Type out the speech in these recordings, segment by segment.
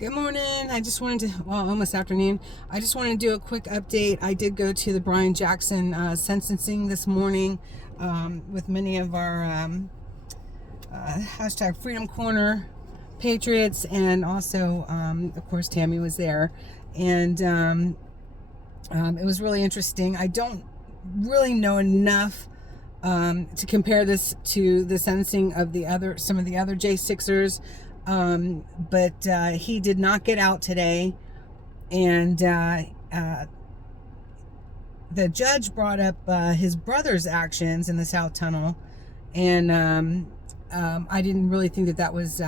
Good morning. I just wanted to, well, almost afternoon. I just wanted to do a quick update. I did go to the Brian Jackson sentencing this morning with many of our hashtag Freedom Corner patriots, and also, of course, Tami was there. And it was really interesting. I don't really know enough to compare this to the sentencing of some of the other J6ers. But he did not get out today, and the judge brought up his brother's actions in the South Tunnel, and I didn't really think that was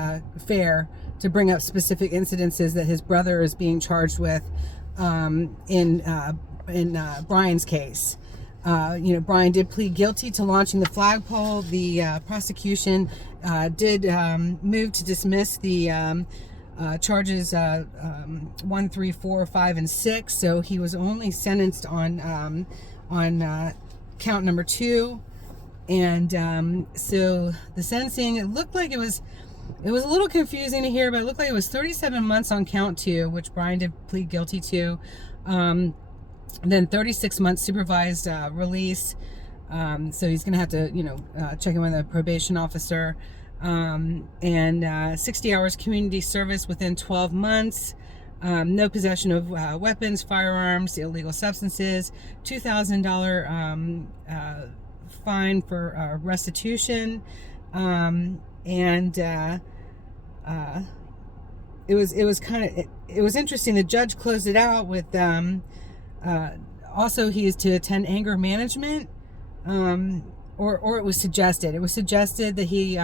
fair to bring up specific incidences that his brother is being charged with in Brian's case. Brian did plead guilty to launching the flagpole. The prosecution did move to dismiss the charges 1, 3, 4, 5, and 6. So he was only sentenced on count number 2. And so the sentencing, it looked like it was a little confusing to hear, but it looked like it was 37 months on count 2, which Brian did plead guilty to. Then 36 months supervised release. So he's going to have to, check in with a probation officer. And 60 hours community service within 12 months. No possession of weapons, firearms, illegal substances. $2,000 fine for restitution. It was interesting. The judge closed it out with also he is to attend anger management, or it was suggested. It was suggested that he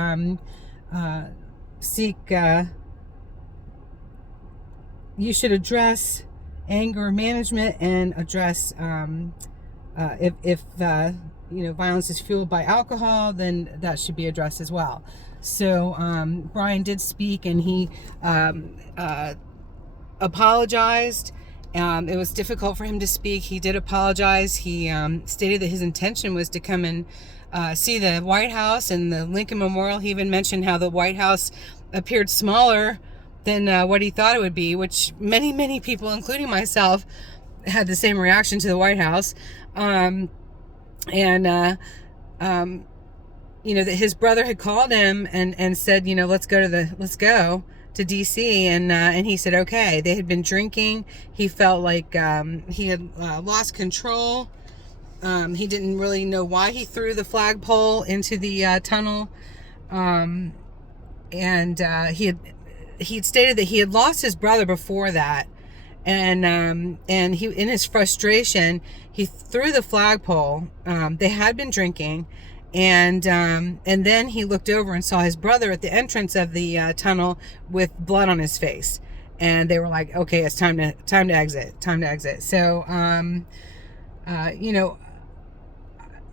seek. You should address anger management and address if violence is fueled by alcohol, then that should be addressed as well. So Brian did speak, and he apologized. It was difficult for him to speak. He did apologize. He stated that his intention was to come and see the White House and the Lincoln Memorial. He even mentioned how the White House appeared smaller than what he thought it would be, which many people, including myself, had the same reaction to the White House. That his brother had called him and said, let's go to DC, and he said okay. They had been drinking. He felt like he had lost control. He didn't really know why he threw the flagpole into the tunnel, and he had stated that he had lost his brother before that, and he, in his frustration, he threw the flagpole. They had been drinking. And then he looked over and saw his brother at the entrance of the tunnel with blood on his face, and they were like, "Okay, it's time to exit." So,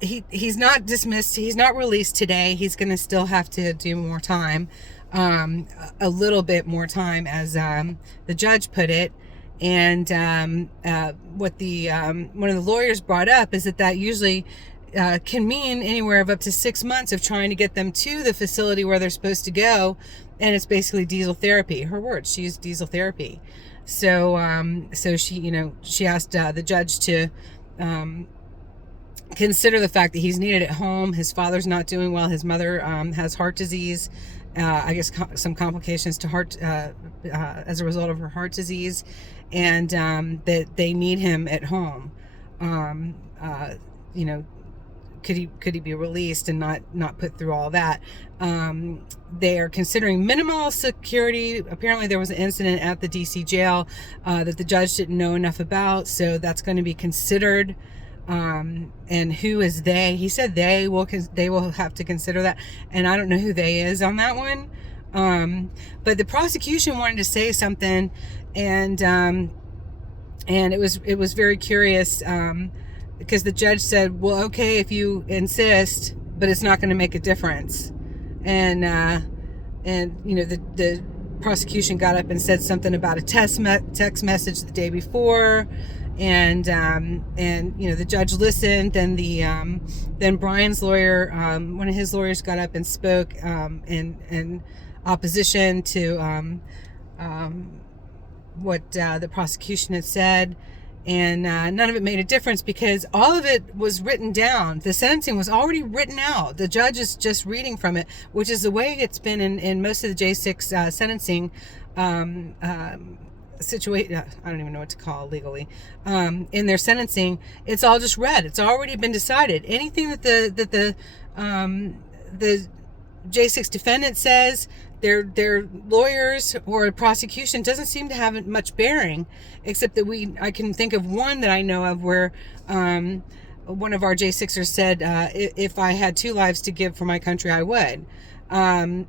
he's not dismissed. He's not released today. He's going to still have to do more time, a little bit more time, as the judge put it. And what the one of the lawyers brought up is that usually can mean anywhere of up to 6 months of trying to get them to the facility where they're supposed to go, and it's basically diesel therapy. Her words, she used diesel therapy. So she asked the judge to consider the fact that he's needed at home. His father's not doing well. His mother has heart disease. I guess some complications to heart as a result of her heart disease, and that they need him at home. Could he be released and not put through all that? They are considering minimal security. Apparently there was an incident at the DC jail that the judge didn't know enough about, so that's going to be considered. And who is they? He said they will have to consider that, and I don't know who they is on that one. But the prosecution wanted to say something, and it was very curious. Because the judge said, well, okay, if you insist, but it's not going to make a difference. And the prosecution got up and said something about a text message the day before. And the judge listened. Then Brian's lawyer, one of his lawyers, got up and spoke in opposition to the prosecution had said, and none of it made a difference because all of it was written down. The sentencing was already written out. The judge is just reading from it, which is the way it's been in most of the J6 sentencing situation. I don't even know what to call legally. In their sentencing, it's all just read. It's already been decided. Anything that the J6 defendant says, their lawyers or prosecution doesn't seem to have much bearing, except that I can think of one that I know of where one of our J6ers said, if I had 2 lives to give for my country, I would. And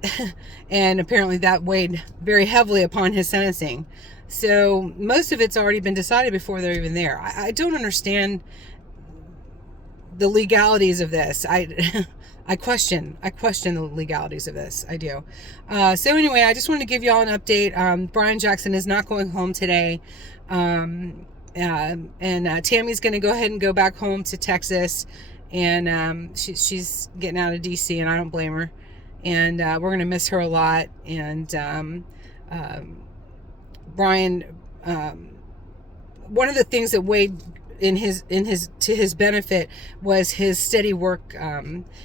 apparently that weighed very heavily upon his sentencing. So most of it's already been decided before they're even there. I don't understand the legalities of this. I question the legalities of this. I do. So anyway, I just wanted to give y'all an update. Brian Jackson is not going home today. And Tami's going to go ahead and go back home to Texas. And she's getting out of DC, and I don't blame her. And we're going to miss her a lot. And Brian, one of the things that weighed to his benefit was his steady work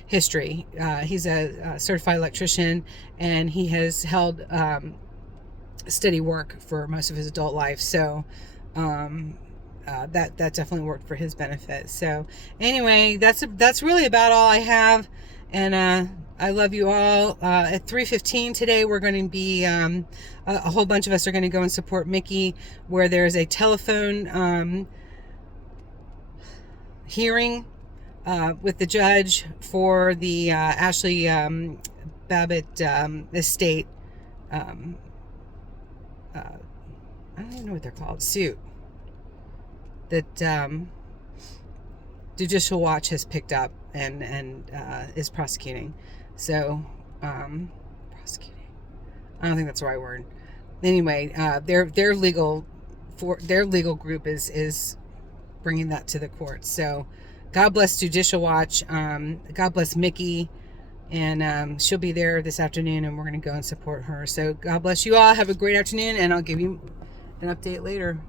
history. He's a certified electrician, and he has held steady work for most of his adult life. So that definitely worked for his benefit. So anyway, that's really about all I have. And I love you all. At 3:15 today, we're going to be a whole bunch of us are going to go and support Mickey, where there's a telephone hearing with the judge for the Ashley Babbitt estate. I don't even know what they're called. Suit that Judicial Watch has picked up and is prosecuting. So prosecuting. I don't think that's the right word. Anyway, their legal group is bringing that to the court. So God bless Judicial Watch. God bless Mickey. And she'll be there this afternoon, and we're going to go and support her. So God bless you all. Have a great afternoon, and I'll give you an update later.